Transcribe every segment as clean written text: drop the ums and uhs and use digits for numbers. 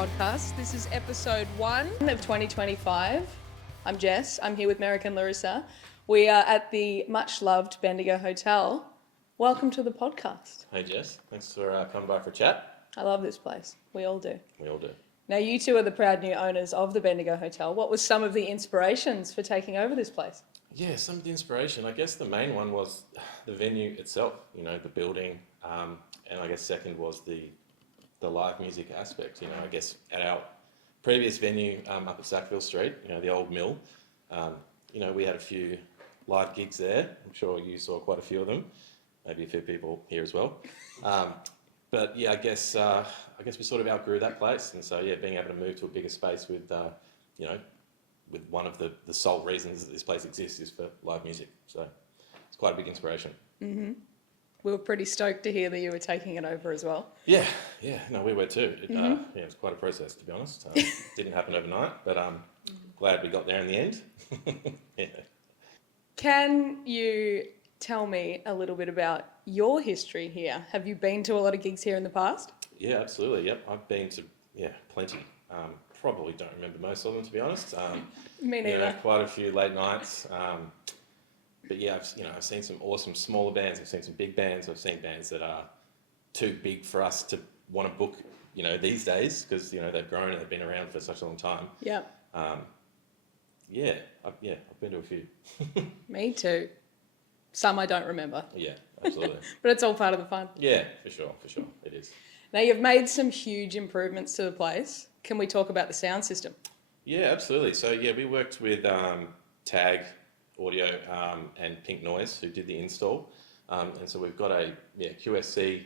podcast. This is episode 1 of 2025. I'm Jess. I'm here with Mirek and Larissa. We are at the much-loved Bendigo Hotel. Welcome to the podcast. Hey Jess, thanks for coming by for a chat. I love this place. We all do. We all do. Now, you two are the proud new owners of the Bendigo Hotel. What was some of the inspirations for taking over this place? Yeah, some of the inspiration. I guess the main one was the venue itself, the building. And I guess second was the live music aspect. I guess at our previous venue up at Sackville Street, the old mill, we had a few live gigs there. I'm sure you saw quite a few of them. Maybe a few people here as well. But yeah, I guess we sort of outgrew that place. And so, being able to move to a bigger space with, with one of the sole reasons that this place exists is for live music. So it's quite a big inspiration. Mm-hmm. We were pretty stoked to hear that you were taking it over as well. Yeah, no, we were too. It was quite a process, to be honest. Didn't happen overnight, but glad we got there in the end. Yeah. Can you tell me a little bit about your history here? Have you been to a lot of gigs here in the past? Yeah, absolutely. Yep, I've been to plenty. Probably don't remember most of them, to be honest. Me neither. Quite a few late nights. But yeah, I've seen some awesome smaller bands. I've seen some big bands. I've seen bands that are too big for us to want to book, these days because they've grown and they've been around for such a long time. Yeah. I've been to a few. Me too. Some I don't remember. Yeah, absolutely. But it's all part of the fun. Yeah, for sure, it is. Now, you've made some huge improvements to the place. Can we talk about the sound system? Yeah, absolutely. So we worked with Tag Audio and Pink Noise, who did the install. And so we've got a QSC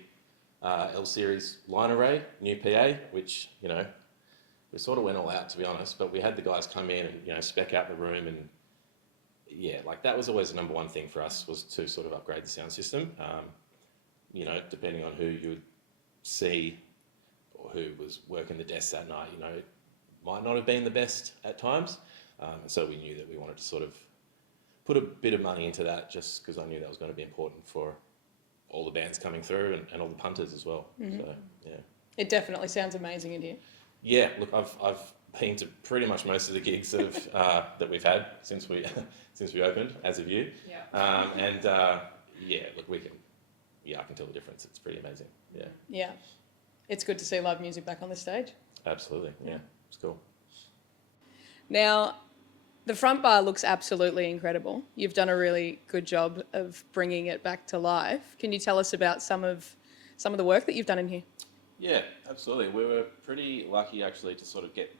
L Series line array, new PA, which, we sort of went all out, to be honest, but we had the guys come in and, spec out the room and, that was always the number one thing for us, was to sort of upgrade the sound system. Depending on who you would see or who was working the desks that night, it might not have been the best at times. And so we knew that we wanted to sort of put a bit of money into that, just because I knew that was going to be important for all the bands coming through and all the punters as well. Mm-hmm. So, yeah. It definitely sounds amazing in here. Yeah, look, I've been to pretty much most of the gigs that we've had since we opened, as of you. Yeah. I can tell the difference. It's pretty amazing. Yeah. Yeah. It's good to see live music back on the stage. Absolutely. Yeah. It's cool. Now, the front bar looks absolutely incredible. You've done a really good job of bringing it back to life. Can you tell us about some of the work that you've done in here? Yeah, absolutely. We were pretty lucky actually to sort of get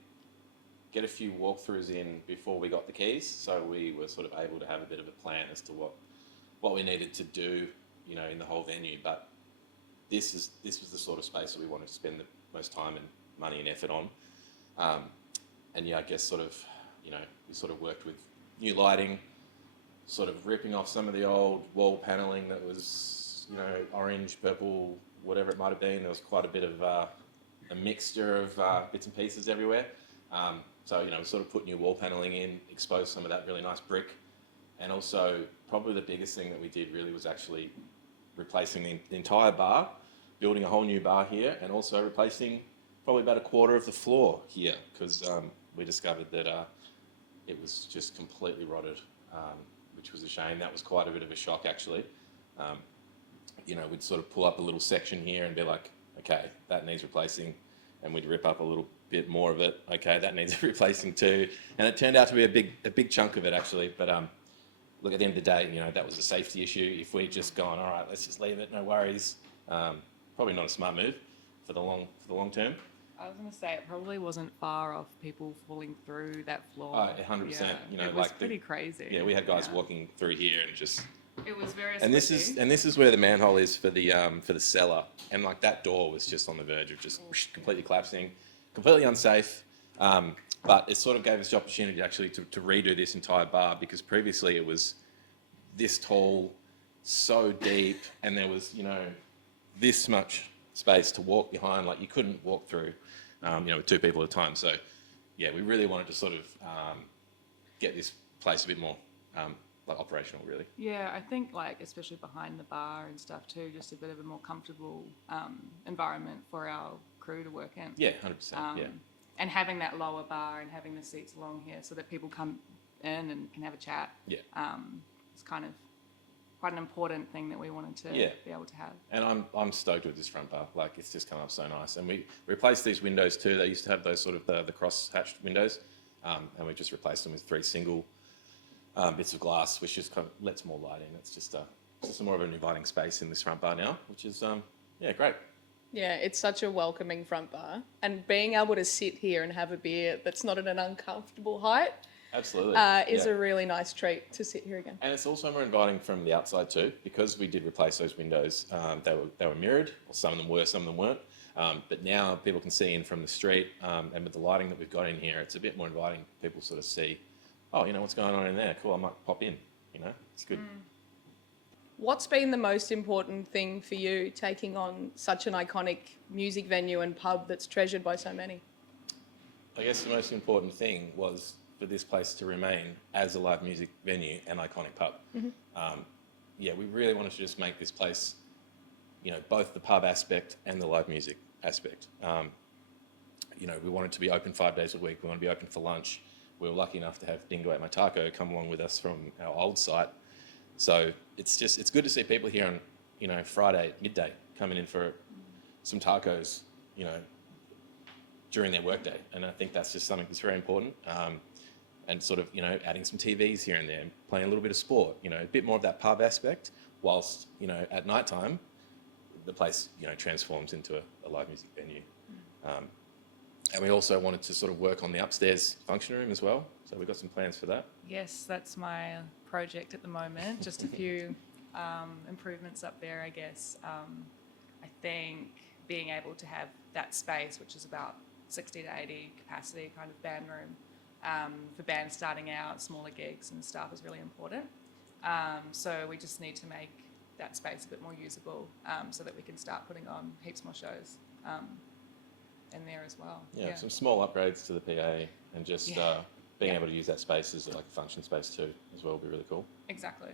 a few walkthroughs in before we got the keys. So we were sort of able to have a bit of a plan as to what we needed to do, in the whole venue. But this was the sort of space that we wanted to spend the most time and money and effort on. I guess sort of, we sort of worked with new lighting, sort of ripping off some of the old wall paneling that was, orange, purple, whatever it might have been. There was quite a bit of a mixture of bits and pieces everywhere. We sort of put new wall paneling in, exposed some of that really nice brick. And also, probably the biggest thing that we did really was actually replacing the entire bar, building a whole new bar here, and also replacing probably about a quarter of the floor here, because we discovered that it was just completely rotted, which was a shame. That was quite a bit of a shock, actually. We'd sort of pull up a little section here and be like, okay, that needs replacing. And we'd rip up a little bit more of it. Okay, that needs replacing too. And it turned out to be a big chunk of it, actually. But look, at the end of the day, that was a safety issue. If we'd just gone, all right, let's just leave it, no worries. Probably not a smart move for the long term. I was going to say, it probably wasn't far off people falling through that floor. 100%. It was pretty crazy. Yeah, we had guys walking through here and just... It was very and this is where the manhole is for the cellar, and that door was just on the verge of just completely collapsing, completely unsafe. But it sort of gave us the opportunity actually to redo this entire bar, because previously it was this tall, so deep, and there was this much space to walk behind, you couldn't walk through, with two people at a time. So we really wanted to sort of get this place a bit more operational, really. Yeah, I think especially behind the bar and stuff too, just a bit of a more comfortable environment for our crew to work in. Yeah, 100%. Yeah. And having that lower bar and having the seats along here so that people come in and can have a chat. Yeah. It's kind of quite an important thing that we wanted to be able to have. And I'm stoked with this front bar. Like, it's just come up so nice. And we replaced these windows too. They used to have those sort of the cross-hatched windows, and we just replaced them with 3 single bits of glass, which just kind of lets more light in. It's just more of an inviting space in this front bar now, which is great. Yeah, it's such a welcoming front bar. And being able to sit here and have a beer that's not at an uncomfortable height Absolutely. is a really nice treat to sit here again. And it's also more inviting from the outside too, because we did replace those windows. They were mirrored, or some of them were, some of them weren't. But now people can see in from the street, and with the lighting that we've got in here, it's a bit more inviting. People sort of see, oh, what's going on in there? Cool, I might pop in. It's good. What's been the most important thing for you taking on such an iconic music venue and pub that's treasured by so many? I guess the most important thing was for this place to remain as a live music venue and iconic pub. Mm-hmm. We really wanted to just make this place, both the pub aspect and the live music aspect. We wanted to be open 5 days a week. We want to be open for lunch. We were lucky enough to have Dingo at My Taco come along with us from our old site. So it's good to see people here on, Friday at midday coming in for some tacos, during their workday. And I think that's just something that's very important. And sort of, adding some TVs here and there, playing a little bit of sport, a bit more of that pub aspect, whilst, at night time, the place, transforms into a live music venue. And we also wanted to sort of work on the upstairs function room as well. So we've got some plans for that. Yes, that's my project at the moment. Just a few improvements up there, I guess. I think being able to have that space, which is about 60 to 80 capacity kind of band room, for bands starting out, smaller gigs and stuff is really important. So we just need to make that space a bit more usable, so that we can start putting on heaps more shows in there as well. Yeah, some small upgrades to the PA and just being able to use that space as like a function space too as well would be really cool. Exactly.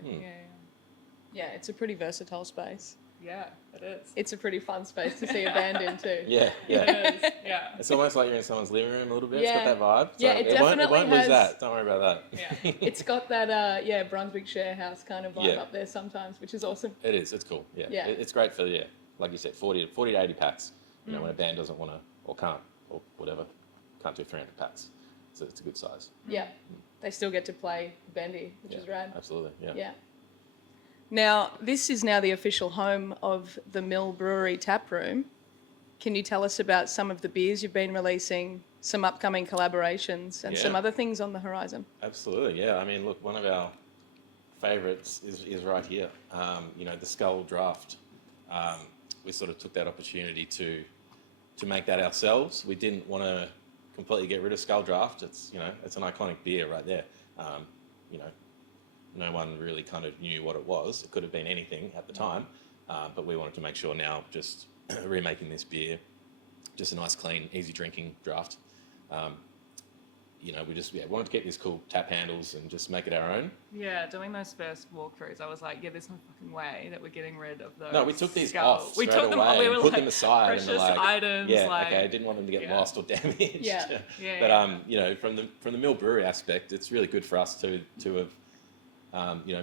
Yeah, it's a pretty versatile space. Yeah, it is. It's a pretty fun space to see a band in too. Yeah. It is. Yeah. It's almost like you're in someone's living room a little bit. Yeah. It's got that vibe. So Yeah, it definitely it won't has. lose that. Don't worry about that. Yeah. It's got that Brunswick share house kind of vibe Yeah. up there sometimes, which is awesome. It is. It's cool. Yeah. Yeah. It's great for like you said, 40 to 80 packs. When a band doesn't want to or can't or whatever, can't do 300 packs. So it's a good size. Yeah, they still get to play Bendi, which is rad. Absolutely. Yeah. Yeah. Now, this is now the official home of the Mill Brewery tap room. Can you tell us about some of the beers you've been releasing, some upcoming collaborations, and some other things on the horizon? Absolutely. Yeah. I mean, look, one of our favourites is right here. The Skull Draft. We sort of took that opportunity to make that ourselves. We didn't want to completely get rid of Skull Draft. It's it's an iconic beer right there. No one really kind of knew what it was. It could have been anything at the time, but we wanted to make sure now, just remaking this beer, just a nice, clean, easy drinking draft. We just wanted to get these cool tap handles and just make it our own. Yeah, doing those first walkthroughs, I was like, there's no fucking way that we're getting rid of those. No, we took these skulls. off We straight took them away off. We were and put like, them aside precious and like, items. I didn't want them to get lost or damaged. Yeah. But from the Mill Brewery aspect, it's really good for us to have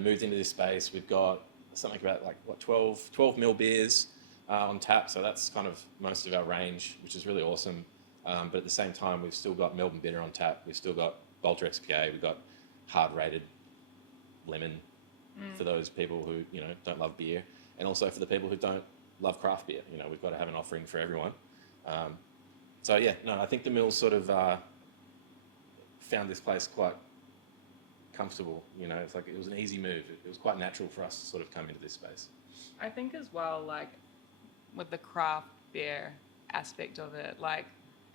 moved into this space. We've got something about 12 Mill beers on tap, so that's kind of most of our range, which is really awesome. But at the same time, we've still got Melbourne Bitter on tap. We've still got Bolter XPA. We've got hard rated lemon for those people who don't love beer, and also for the people who don't love craft beer. We've got to have an offering for everyone. I think the Mill sort of found this place quite comfortable. It's like it was an easy move. It was quite natural for us to sort of come into this space. I think as well, like with the craft beer aspect of it, like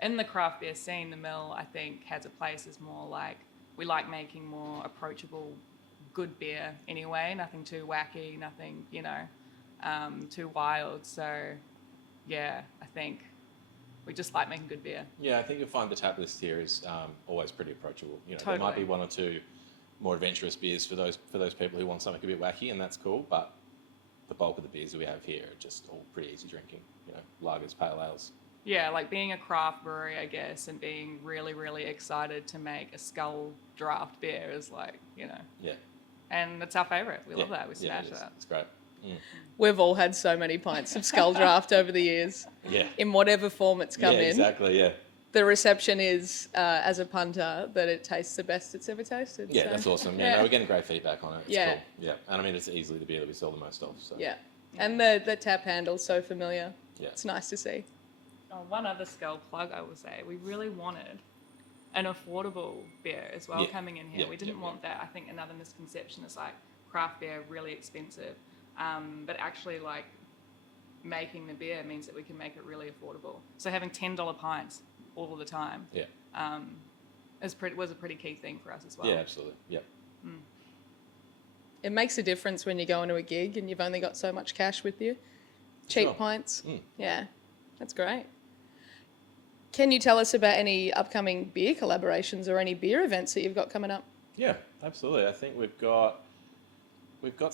in the craft beer scene, the Mill, I think, has a place as more like, we like making more approachable, good beer anyway, nothing too wacky, nothing, too wild. So, yeah, I think we just like making good beer. Yeah, I think you'll find the tap list here is always pretty approachable. Totally. There might be one or two more adventurous beers for those people who want something a bit wacky, and that's cool, but the bulk of the beers that we have here are just all pretty easy drinking. Lagers, pale ales, Yeah, like being a craft brewery, I guess, and being really, really excited to make a skull draft beer is like, Yeah. and it's our favourite. We love Yeah. that. We Yeah, smash it is. that. It's great. We've all had so many pints of Skull Draft over the years, Yeah. in whatever form it's come Yeah, in. exactly, yeah. The reception is, as a punter, that it tastes the best it's ever tasted. Yeah, so, that's awesome. Yeah. Yeah, no, we're getting great feedback on it. It's Yeah. cool. Yeah. And I mean, it's easily the beer that we sell the most of. So. Yeah. And the tap handle's so familiar. Yeah. It's nice to see. Oh, one other skull plug, I will say. We really wanted an affordable beer as well Yeah. coming in here. Yeah, We didn't yeah, want that. I think another misconception is like craft beer really expensive, but actually like making the beer means that we can make it really affordable. So having $10 pints all the time Yeah. was a pretty key thing for us as well. Yeah, absolutely. Yeah. It makes a difference when you go into a gig and you've only got so much cash with you. Cheap Sure. pints. Mm. Yeah, that's great. Can you tell us about any upcoming beer collaborations or any beer events that you've got coming up? Yeah, absolutely. I think we've got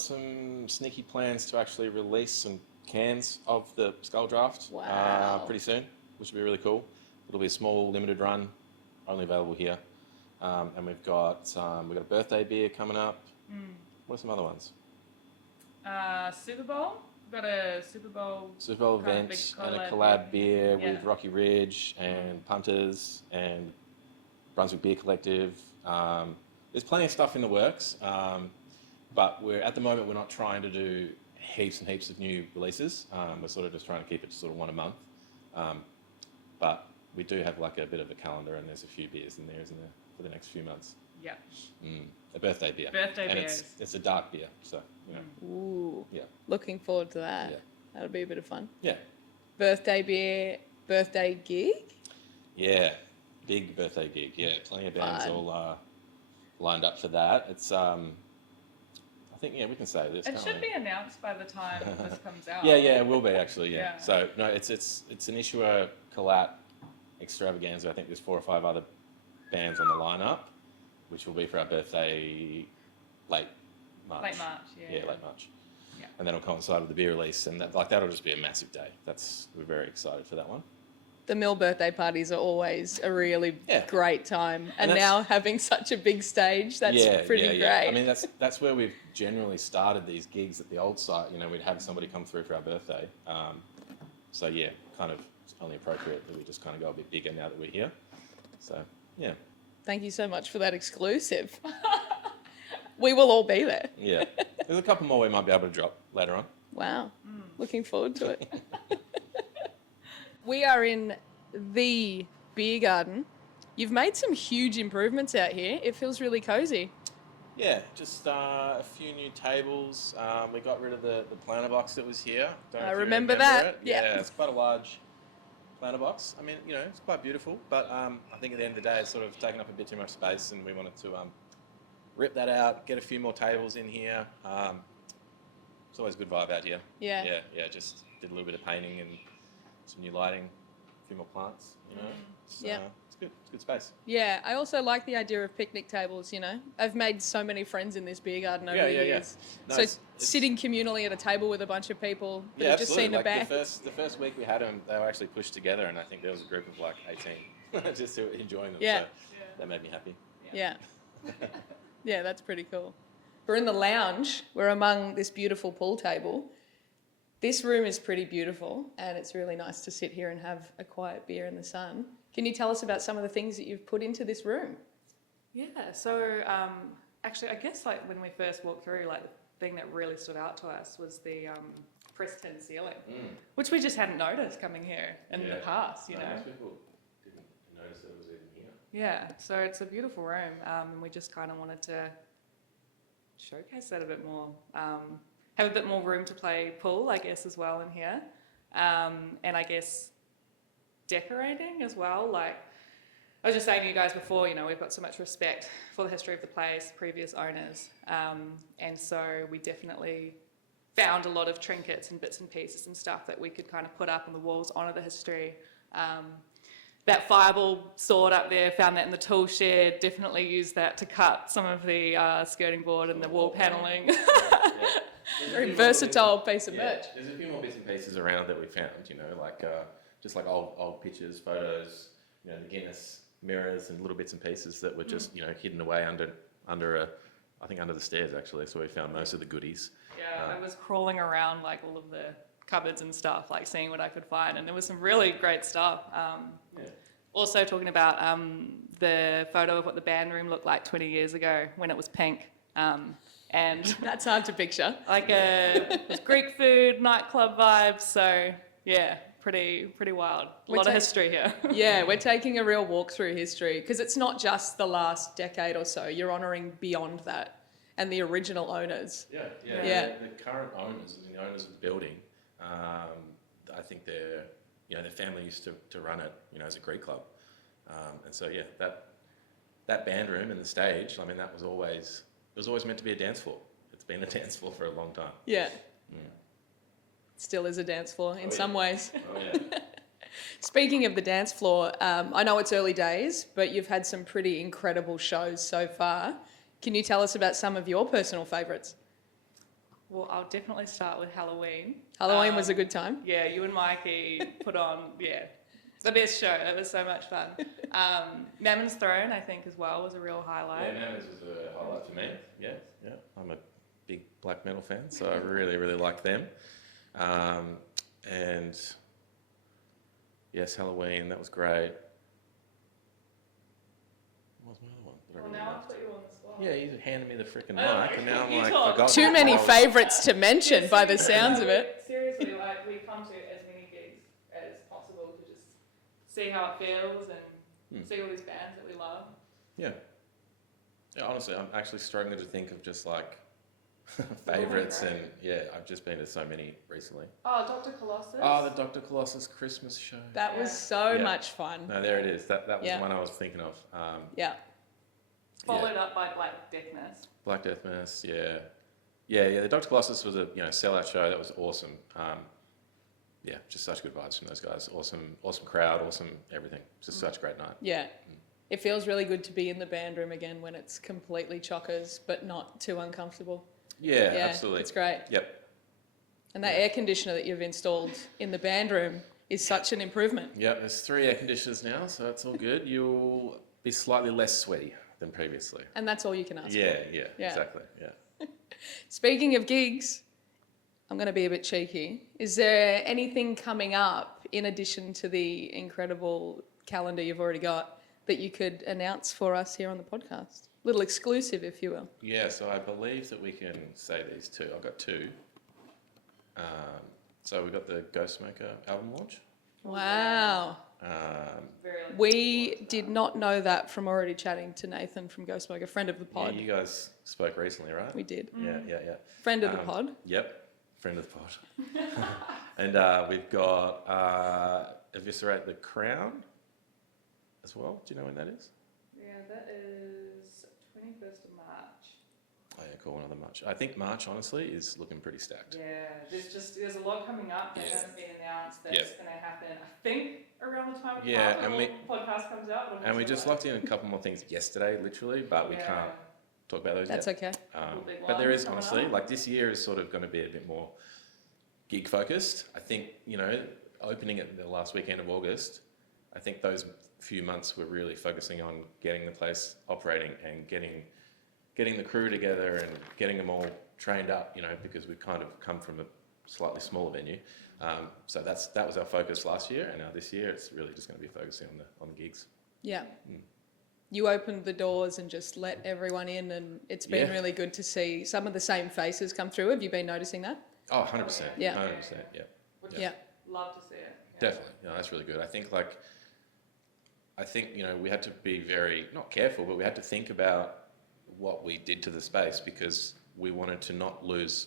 some sneaky plans to actually release some cans of the Skull Draft Wow. pretty soon, which will be really cool. It'll be a small limited run, only available here. And we've got a birthday beer coming up. What are some other ones? Super Bowl. We've got a Super Bowl. Super Bowl kind of event big and a collab collab beer Yeah. with Rocky Ridge and Punters and Brunswick Beer Collective. There's plenty of stuff in the works, but at the moment we're not trying to do heaps and heaps of new releases. We're sort of just trying to keep it to sort of one a month. But we do have like a bit of a calendar, and there's a few beers in there, isn't there, for the next few months? Yeah. A birthday beer. Birthday and beers. it's a dark beer, so Ooh, yeah, looking forward to that. Yeah. That'll be a bit of fun. yeah, Birthday beer, birthday gig? yeah. Big birthday gig. Yeah, plenty of bands Fun. all lined up for that. It's I think we can say this. It can't should we? be announced by the time this comes out. Yeah, it will be actually. Yeah. Yeah. So no, it's an Issuer collat extravaganza. I think there's 4 or 5 other bands on the lineup, which will be for our birthday, late March. Late March, yeah. Yeah, late March. Yeah. And then it'll coincide with the beer release, and that'll just be a massive day. We're very excited for that one. The Mill birthday parties are always a really Yeah. great time. And that's- now having such a big stage, that's pretty great. I mean, that's where we've generally started these gigs at the old site. We'd have somebody come through for our birthday. So yeah, kind of it's only appropriate that we just kind of go a bit bigger now that we're here. So yeah, Thank you so much for that exclusive. We will all be there. yeah. There's a couple more we might be able to drop later on. Wow. Looking forward to it. We are in the beer garden. You've made some huge improvements out here. It feels really cozy. Yeah, just a few new tables. We got rid of the planter box that was here. Don't know I if you remember that, it. yeah. It's quite a large planter box. I mean, it's quite beautiful, but I think at the end of the day, it's sort of taken up a bit too much space, and we wanted to rip that out, get a few more tables in here. It's always a good vibe out here. Yeah. Yeah. Just did a little bit of painting and some new lighting, a few more plants. It's, Yeah. it's good. It's good space. Yeah, I also like the idea of picnic tables, I've made so many friends in this beer garden over Yeah, the yeah, yeah. years. No, So it's- sitting communally at a table with a bunch of people that Yeah, have just seen absolutely. a band. Like the first week we had them, they were actually pushed together, and I think there was a group of like 18 just who were enjoying them. Yeah. So that made me happy. Yeah. Yeah, that's pretty cool. We're in the lounge. We're among this beautiful pool table. This room is pretty beautiful, and it's really nice to sit here and have a quiet beer in the sun. Can you tell us about some of the things that you've put into this room? Yeah, so actually, I guess like when we first walked through, like the thing that really stood out to us was the pressed tin ceiling, which we just hadn't noticed coming here in the past, Most people didn't notice that it was even here. Yeah, so it's a beautiful room, and we just kind of wanted to showcase that a bit more. Have a bit more room to play pool, I guess, as well in here, and I guess decorating as well. Like I was just saying to you guys before, we've got so much respect for the history of the place, previous owners, and so we definitely found a lot of trinkets and bits and pieces and stuff that we could kind of put up on the walls, honour the history. That fireball sword up there, found that in the tool shed, definitely used that to cut some of the skirting board and the wall panelling. Very versatile piece of merch. There's a few more bits and pieces around that we found, like just like old pictures, photos, you know, the Guinness mirrors and little bits and pieces that were just, you know, hidden away under the stairs actually. So we found most of the goodies. Yeah, I was crawling around like all of the cupboards and stuff, like seeing what I could find, and there was some really great stuff. Also talking about the photo of what the band room looked like 20 years ago when it was pink. And That's hard to picture. like it was Greek food, nightclub vibes. So yeah, pretty wild. A lot of history here. Yeah, we're taking a real walk through history because it's not just the last decade or so. You're honouring beyond that and the original owners. Yeah. The current owners, the owners of the building, I think their family used to run it, you know, as a Greek club, and so yeah, that band room and the stage, I mean, it was always meant to be a dance floor. It's been a dance floor for a long time. Yeah. Still is a dance floor in some ways. Oh yeah. Speaking of the dance floor, I know it's early days, but you've had some pretty incredible shows so far. Can you tell us about some of your personal favourites? Well, I'll definitely start with Halloween. Halloween was a good time. Yeah, you and Mikey put on, the best show. It was so much fun. Mammon's Throne, I think, as well, was a real highlight. Yeah, Mammon's was a highlight for me. Yeah. I'm a big black metal fan, so I really, really like them. And yes, Halloween, that was great. What was my other one? Well, now I've put you on the spot. Yeah, you handed me the freaking mic, and now I'm like, talk. forgotten. Too many what I was- favourites to mention by the sounds of it. Seriously, like, we come to as many gigs as possible to just see how it feels and see all these bands that we love. Yeah. Yeah, honestly, I'm actually struggling to think of just like favourites, and yeah, I've just been to so many recently. Oh, Dr. Colossus. Oh, the Dr. Colossus Christmas show. That was so Yeah. much fun. No, there it is. That was Yeah. the one I was thinking of. Yeah. Followed up by Black Death Mass. Black Death Mass, yeah. The Dr. Colossus was a sellout show. That was awesome. Just such good vibes from those guys. Awesome crowd, awesome everything. Just such a great night. Yeah. It feels really good to be in the band room again when it's completely chockers but not too uncomfortable. Yeah, absolutely. It's great. Yep. And that air conditioner that you've installed in the band room is such an improvement. Yep, there's 3 air conditioners now, so it's all good. You'll be slightly less sweaty than previously. And that's all you can ask Yeah, for. yeah, Yeah. exactly. Yeah. Speaking of gigs, I'm going to be a bit cheeky. Is there anything coming up in addition to the incredible calendar you've already got that you could announce for us here on the podcast? Little exclusive, if you will. Yeah, so I believe that we can say these 2. I've got 2. So we've got the Ghost Smoker album launch. Wow. Very looking We forward to did that. not know that from already chatting to Nathan from Ghost Smoke, a friend of the pod. Yeah, you guys spoke recently, right? We did. Yeah. Friend of the pod. Yep, friend of the pod. And we've got Eviscerate the Crown as well. Do you know when that is? Yeah, that is 21st of March. Oh yeah, cool, another March. I think March, honestly, is looking pretty stacked. Yeah, there's a lot coming up that Yeah. hasn't been announced that's Yeah. going to happen, I think, around the time Yeah, after and the podcast comes out. but I'm And we not sure just when. locked in a couple more things yesterday, literally, but we Yeah. can't talk about those That's yet. okay. Couple big But there ones is, coming honestly, up. like this year is sort of going to be a bit more gig focused. I think, opening it the last weekend of August, I think those few months we're really focusing on getting the place operating and getting the crew together and getting them all trained up, because we've kind of come from a slightly smaller venue. So that was our focus last year, and now this year it's really just going to be focusing on the gigs. Yeah. You opened the doors and just let everyone in, and it's been Yeah. really good to see some of the same faces come through. Have you been noticing that? Oh, 100%. Yeah. 100%, yeah. Which Yeah. love to see it. Yeah. Definitely. That's really good. I think we had to be very, not careful, but we had to think about what we did to the space because we wanted to not lose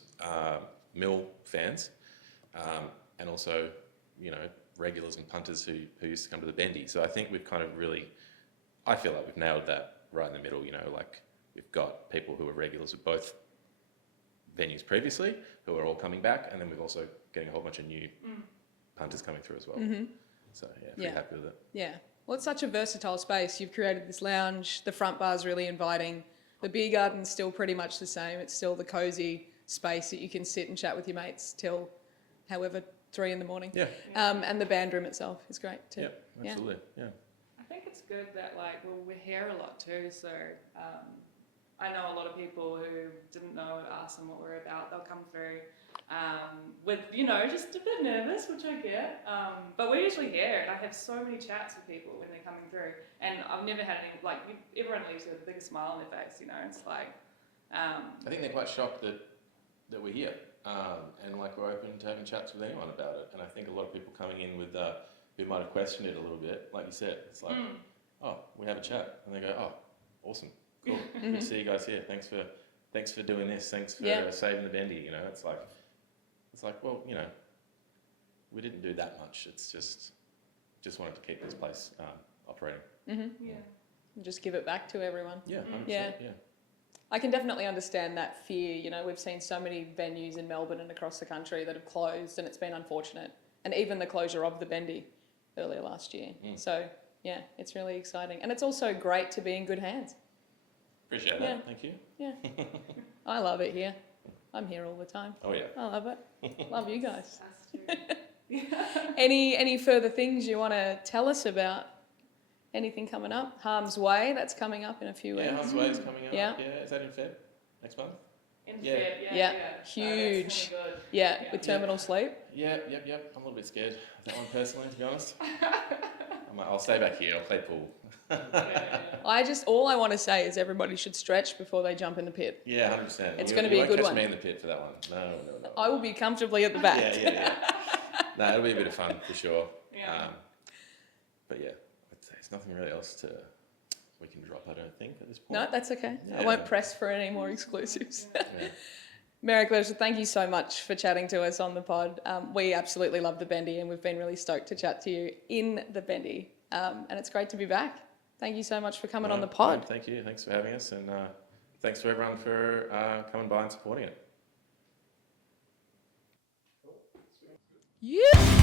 Mill fans and also, regulars and punters who used to come to the Bendi. So I think we've kind of really, I feel like we've nailed that right in the middle, like we've got people who are regulars at both venues previously who are all coming back, and then we've also getting a whole bunch of new punters coming through as well. So pretty happy with it. Yeah. Well, it's such a versatile space. You've created this lounge. The front bar's really inviting. The beer garden's still pretty much the same. It's still the cosy space that you can sit and chat with your mates till however 3 in the morning. Yeah. And the band room itself is great too. Yeah, absolutely. Yeah. I think it's good that we're here a lot too, so I know a lot of people who didn't know us and what we're about. They'll come through with just a bit nervous, which I get. But we're usually here, and I have so many chats with people when they're coming through, and I've never had any everyone leaves with the biggest smile on their face. It's like. I think they're quite shocked that we're here, and we're open to having chats with anyone about it. And I think a lot of people coming in with who might have questioned it a little bit, like you said, it's like, oh, we have a chat, and they go, oh, awesome, cool, good to see you guys here. Thanks for doing this. Thanks for saving the Bendi. It's like, well, we didn't do that much. It's just wanted to keep this place operating. Mm-hmm. Yeah. And just give it back to everyone. Yeah, 100%, Yeah. yeah. I can definitely understand that fear. We've seen so many venues in Melbourne and across the country that have closed, and it's been unfortunate. And even the closure of the Bendi earlier last year. So, yeah, it's really exciting. And it's also great to be in good hands. Appreciate that. Thank you. Yeah. I love it here. I'm here all the time. Oh, yeah. I love it. Love you guys. Us too. Any further things you want to tell us about? Anything coming up? Harm's Way, that's coming up in a few weeks. Yeah, Harm's Way is coming up. Yeah. Is that in Feb? Next month? In Yeah. Feb, Yeah. Oh, that's Huge. gonna be good. Yeah, with terminal sleep. Yep. I'm a little bit scared of that one personally, to be honest. I'll stay back here. I'll play pool. All I want to say is everybody should stretch before they jump in the pit. Yeah, 100%. It's gonna be a good You one. won't catch me in the pit for that one. No. I will be comfortably at the back. Yeah. No, it'll be a bit of fun for sure. Yeah. But yeah, I'd say there's nothing really else we can drop, I don't think, at this point. No, that's okay. I Yeah. won't press for any more exclusives. Yeah. Mirek, Larissa, thank you so much for chatting to us on the pod. We absolutely love the Bendi, and we've been really stoked to chat to you in the Bendi. And it's great to be back. Thank you so much for coming on the pod. No, thank you. Thanks for having us, and thanks for everyone for coming by and supporting it. Yeah.